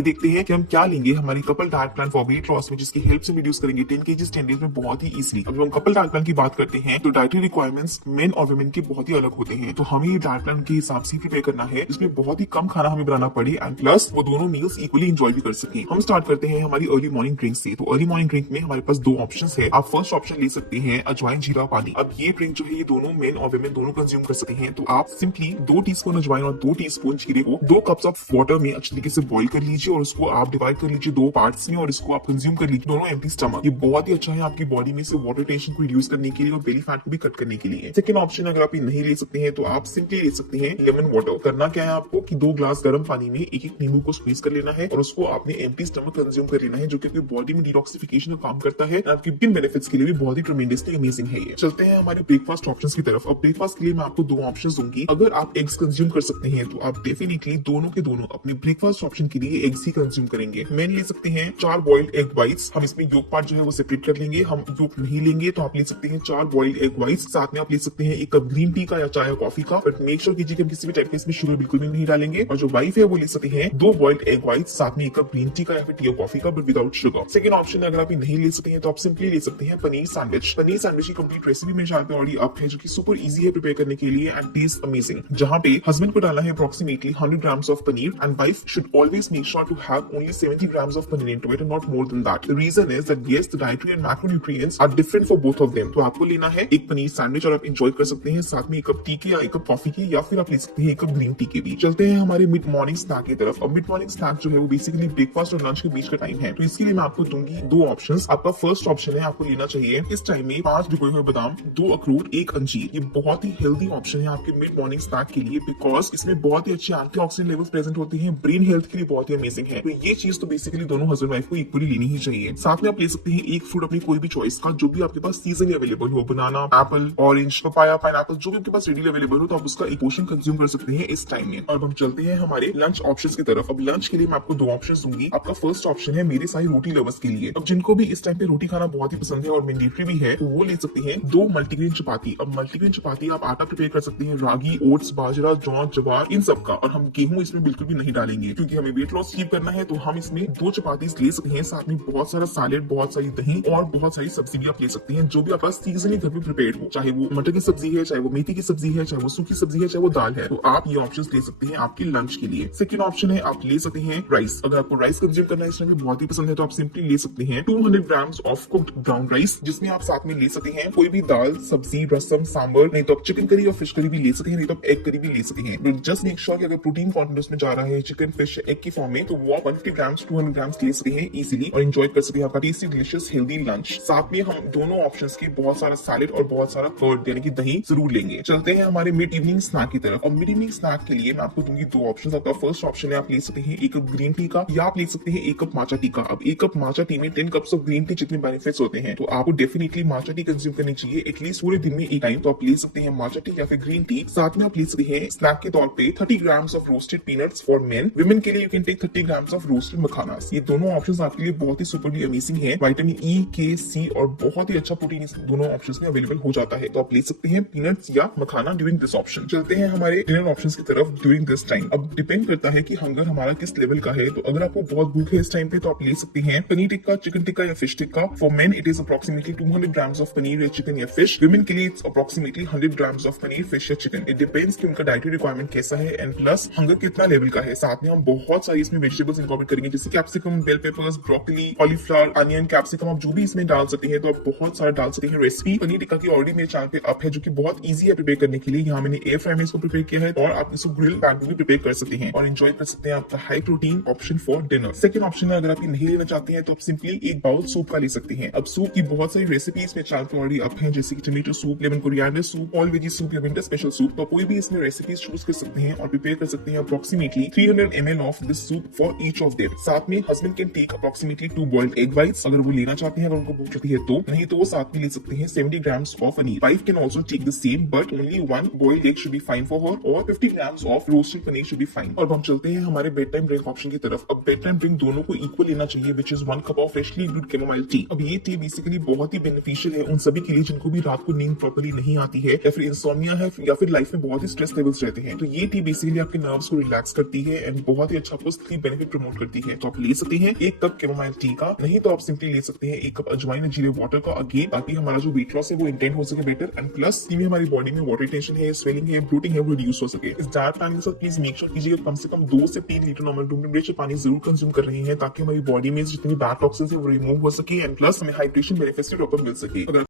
ये देखते हैं कि हम क्या लेंगे हमारी couple diet plan for weight loss में, जिसकी हेल्प से रिड्यूस करेंगे 10 kg 10 डेज में बहुत ही इजीली। अब जब हम कपल डाइट प्लान की बात करते हैं तो डाइटरी रिक्वायरमेंट्स मेन और वुमेन के बहुत ही अलग होते हैं, तो हमें ये डाइट प्लान के हिसाब से प्रिपेयर करना है जिसमें बहुत ही कम खाना हमें बनाना पड़े एंड प्लस वो दोनों मील्स इक्वली एंजॉय भी कर सकें। हम स्टार्ट करते हैं हमारी अर्ली मॉर्निंग ड्रिंक से। तो अर्ली मॉर्निंग ड्रिंक में हमारे पास दो ऑप्शंस है। आप फर्स्ट ऑप्शन ले सकते हैं अजवाइन जीरा पानी। अब ये ड्रिंक जो है ये दोनों मेन और वुमेन दोनों कंज्यूम कर सकते हैं। तो आप सिंपली 2 टीस्पून अजवाइन और 2 टीस्पून जीरे को 2 कप्स ऑफ वाटर में अच्छी तरीके से बॉइल कर लीजिए और उसको आप डिवाइड कर लीजिए 2 पार्ट्स में और इसको आप कंज्यूम कर लीजिए दोनों एम्प्टी स्टमक। ये बहुत ही अच्छा है आपकी बॉडी में से वाटर टेंशन को रिड्यूस करने के लिए और बेली फैट को भी कट करने के लिए। सेकंड ऑप्शन अगर आप ये नहीं ले सकते हैं तो आप सिंपली ले सकते हैं लेमन वाटर। करना क्या है आपको कि 2 ग्लास गर्म पानी में एक नींबू को स्क्वीज कर लेना है और उसको आपने एम्प्टी स्टमक कंज्यूम कर लेना है, जो कि आपकी बॉडी में डिटॉक्सिफिकेशन का काम करता है। आपकी स्किन बेनिफिट्स के लिए भी बहुत ही ट्रेमेंडसली अमेजिंग है ये। चलते हैं हमारे ब्रेकफास्ट ऑप्शंस की तरफ। अब ब्रेकफास्ट के लिए मैं आपको 2 ऑप्शंस दूंगी। अगर आप एग्स कंज्यूम कर सकते हैं तो आप डेफिनेटली दोनों के दोनों अपने ब्रेकफास्ट ऑप्शन के लिए एग्स ही कंज्यूम करेंगे। मेन ले सकते हैं 4 बॉइल्ड एग व्हाइट्स। हम इसमें योक पार्ट जो है वो सेपरेट कर लेंगे। हम योक नहीं लेंगे तो आप ले सकते हैं 4 बॉइल्ड एग व्हाइट्स। साथ में आप ले सकते हैं 1 कप ग्रीन टी का या चाय या कॉफी का, बट मेक श्योर कीजिए कि हम किसी भी टाइप के इसमें शुगर बिल्कुल भी नहीं डालेंगे। और जो वाइफ है वो ले सकते हैं 2 बॉइल्ड एग व्हाइट्स साथ में 1 कप ग्रीन टी का या फिर टी या कॉफी का, but without sugar. Second option अगर आप नहीं ले सकते हैं तो आप सिंपली ले सकते हैं पनीर सैंडविच। पनीर सैंडविच की कंप्लीट रेसिपी मेरे चैनल पे ऑलरेडी अप है, जो कि सुपर इजी है प्रिपेयर करने के लिए एंड टेस्ट अमेजिंग। जहां पे हस्बैंड को डालना है approximately 100 grams of paneer and wife should always make sure to have only 70 grams of paneer into it and not more than that. The reason is that yes, the dietary and macronutrients are different for both of them. तो आपको लेना है एक paneer sandwich और आप enjoy कर सकते हैं साथ में 1 कप टी के या 1 कप कॉफी के, या फिर आप ले सकते हैं 1 कप ग्रीन टी के भी। चलते हैं हमारे मिड मॉर्निंग स्नैक की तरफ। अब मिड मॉर्निंग स्नैक जो है वो बेसिकली ब्रेकफास्ट और लंच के बीच का टाइम है, तो इसके लिए मैं आपको दूंगी 2 ऑप्शंस। आपका फर्स्ट ऑप्शन है आपको लेना चाहिए इस टाइम में 5 भिगोए हुए बादाम, 2 अखरोट, 1 अंजीर। ये बहुत ही हेल्दी ऑप्शन है आपके मिड मॉर्निंग स्नैक के लिए बिकॉज इसमें बहुत ही अच्छे एंटीऑक्सीडेंट लेवल्स प्रेजेंट होते हैं, ब्रेन हेल्थ के लिए बहुत ही अमेजिंग है। तो ये चीज तो बेसिकली दोनों हस्बैंड वाइफ को इक्वली लेनी ही चाहिए। साथ में आप ले सकते हैं एक फ्रूट अपनी कोई भी चॉइस का, जो भी आपके पास सीजनली अवेलेबल हो, बनाना, एप्पल, ऑरेंज, पपाया, पाइनएप्पल, जो भी आपके पास रेडीली अवेलेबल हो, तो आप उसका एक पोर्शन कंज्यूम कर सकते हैं इस टाइम में। और हम चलते हैं हमारे लंच ऑप्शंस की तरफ। अब लंच के लिए मैं आपको 2 ऑप्शंस दूंगी। आपका फर्स्ट ऑप्शन है मेरे सारे रोटी लवर्स के लिए। अब जिनको भी इस टाइम पे रोटी खाना बहुत ही पसंद है और मैंडेटरी भी है, तो वो ले सकते हैं 2 मल्टीग्रेन चपाती। अब मल्टीग्रेन चपाती आप आटा प्रिपेयर कर सकते हैं रागी, ओट्स, बाजरा, जौ, जवार, इन सब का, और हम गेहूं इसमें बिल्कुल भी नहीं डालेंगे क्योंकि हमें वेट लॉस अचीव करना है। तो हम इसमें 2 चपाती ले सकते हैं, साथ में बहुत सारा सैलेड, बहुत सारी दही और बहुत सारी सब्जी भी आप ले सकते हैं, जो भी आपका सीजनली घर पे प्रिपेयर्ड हो, चाहे वो मटर की सब्जी है, चाहे वो मेथी की सब्जी है, चाहे वो सूखी सब्जी है, चाहे वो दाल है। तो आप ये ऑप्शंस ले सकते हैं आपके लंच के लिए। सेकंड ऑप्शन है आप ले सकते हैं राइस। अगर आपको राइस कंज्यूम करना इस टाइम में बहुत ही पसंद है तो आप सिंपली ले सकते हैं 200 grams of cooked brown rice, जिसमें आप साथ में ले सकते हैं कोई भी दाल, सब्जी, रसम, सांबर, नहीं तो आप चिकन करी और फिश करी भी ले सकते हैं, नहीं तो आप एग करी भी ले सकते हैं। जस्ट मेक श्योर कि अगर प्रोटीन कंटेंट उसमें जा रहा है चिकन, फिश, एग की फॉर्म में, तो वो आप 150 grams 200 grams ले सकते हैं इजीली और एंजॉय कर सकते हैं आपका टेस्टी डिलीशियस हेल्दी लंच। साथ में हम दोनों ऑप्शंस के बहुत सारा सैलेड और बहुत सारा कर्ड यानी कि दही जरूर लेंगे। चलते हैं हमारे मिड इवनिंग स्नैक की तरफ। और मिड इवनिंग स्नैक के लिए मैं आपको दूंगी 2 ऑप्शंस। आपका फर्स्ट ऑप्शन है आप ले सकते हैं 1 कप ग्रीन टी का, या आप ले सकते हैं 1 कप माचा टी का। अब 1 कप माचा टी में 10 कप्स ऑफ ग्रीन टी जितने बेनिफिट्स होते हैं, तो आपको डेफिनेटली माचा टी कंज्यूम करनी चाहिए एटलीस्ट पूरे दिन में एक टाइम। तो आप ले सकते हैं माचा टी या फिर ग्रीन टी। साथ में आप ले सकते हैं स्नैक के तौर पे 30 grams of roasted peanuts for men. Women के लिए you can take 30 grams of roasted makhanas. ये दोनों ऑप्शंस आपके लिए बहुत ही सुपरली अमेजिंग है। विटामिन ई, के, सी और बहुत ही अच्छा प्रोटीन इस दोनों ऑप्शंस में अवेलेबल हो जाता है। तो आप ले सकते हैं पीनट्स या मखाना ड्यूरिंग दिस ऑप्शन। चलते हैं हमारे डिनर ऑप्शंस की तरफ ड्यूरिंग दिस टाइम। अब डिपेंड करता है कि हंगर हमारा किस लेवल का है। तो अगर आपको बहुत भूख है इस टाइम पे तो आप ले सकते हैं पनीर टिक्का, चिकन टिक्का या fish tikka. For main it is approximately 200 grams of paneer या चिकन या फिश। विमेन के लिए it's approximately 100 grams of paneer, fish या चिकन। इट डिपेंड्स कि उनका डाइटरी रिक्वायरमेंट कैसा है एंड प्लस हंगर कितना लेवल का है। साथ में हम बहुत सारी इसमें वेजिटेबल्स इंकॉर्पोरेट करेंगे, जैसे capsicum, bell peppers, broccoli, cauliflower, onion, capsicum, आप जो भी इसमें डाल सकते हैं तो आप बहुत सारा डाल सकते हैं। रेसिपी पनीर टिक्का की ऑलरेडी मेरे चैनल पे अप है, जो कि बहुत इजी है प्रिपेयर करने के लिए। यहाँ मैंने एयर फ्रायर में इसको प्रिपेयर किया है और आप इसको ग्रिल पैन में भी प्रिपेयर कर सकते हैं और एंजॉय कर सकते हैं आपका high protein option for dinner. Second option है अगर आप ये नहीं लेना चाहते हैं तो आप सिंपली एक बाउल सूप का ले सकते हैं। अब सूप की बहुत सारी रेसिपीज में चैनल पे ऑलरेडी अप है, जैसे कि tomato soup, lemon coriander soup, all veggie soup या विंटर स्पेशल सूप। तो कोई भी इसमें रेसिपीज चूज कर सकते हैं और प्रिपेयर कर सकते हैं approximately 300 ml of this soup for each of them. साथ में husband can take approximately 2 boiled egg whites अगर वो लेना चाहते हैं, अगर उनको भूख लगती है तो। नहीं तो वो साथ में ले सकते हैं 70 grams of paneer. Wife can also take the same but only 1 boiled egg should be fine for her और 50 grams of roasted paneer should be fine. और हम चलते हैं हमारे बेड टाइम ड्रिंक ऑप्शन की तरफ। अब बेड टाइम ड्रिंक दोनों को इक्वल लेना चाहिए, which is 1 cup of freshly brood chamomile tea. अब ये टी बेसिकली बहुत ही बेनिफिशियल है उन सभी के लिए जिनको भी रात को नींद प्रॉपर्ली नहीं आती है या फिर इंसोम्निया है या फिर लाइफ में बहुत ही स्ट्रेस लेवल्स रहते हैं। तो ये टी बेसिकली आपके नर्व्स को रिलैक्स करती है एंड बहुत ही अच्छा आपको स्लीप बेनिफिट प्रमोट करती है। तो आप ले सकते हैं 1 कप कैमोमाइल टी का, नहीं तो आप सिंपली ले सकते हैं 1 कप अजवाइन जीरे वाटर का, अगेन ताकि हमारा जो वेट लॉस है वो इंटेंट हो सके बेटर, एंड प्लस में हमारी बॉडी में वाटर रिटेंशन है, स्वेलिंग है, ब्लोटिंग है, वो रिड्यूस हो सके। इस डाइट प्लान के साथ प्लीज मेक श्योर कीजिएगा कम से कम 2 से 3 लीटर नॉर्मल रूम टेम्परेचर पानी जरूर कंज्यूम कर रहे हैं, ताकि हमारी बॉडी में जितनी बैड टॉक्सिन्स है वो रिमूव हो सके, एंड प्लस हमें हाइड्रेशन बेनिफिट्स भी प्रॉपर मिल सके। अगर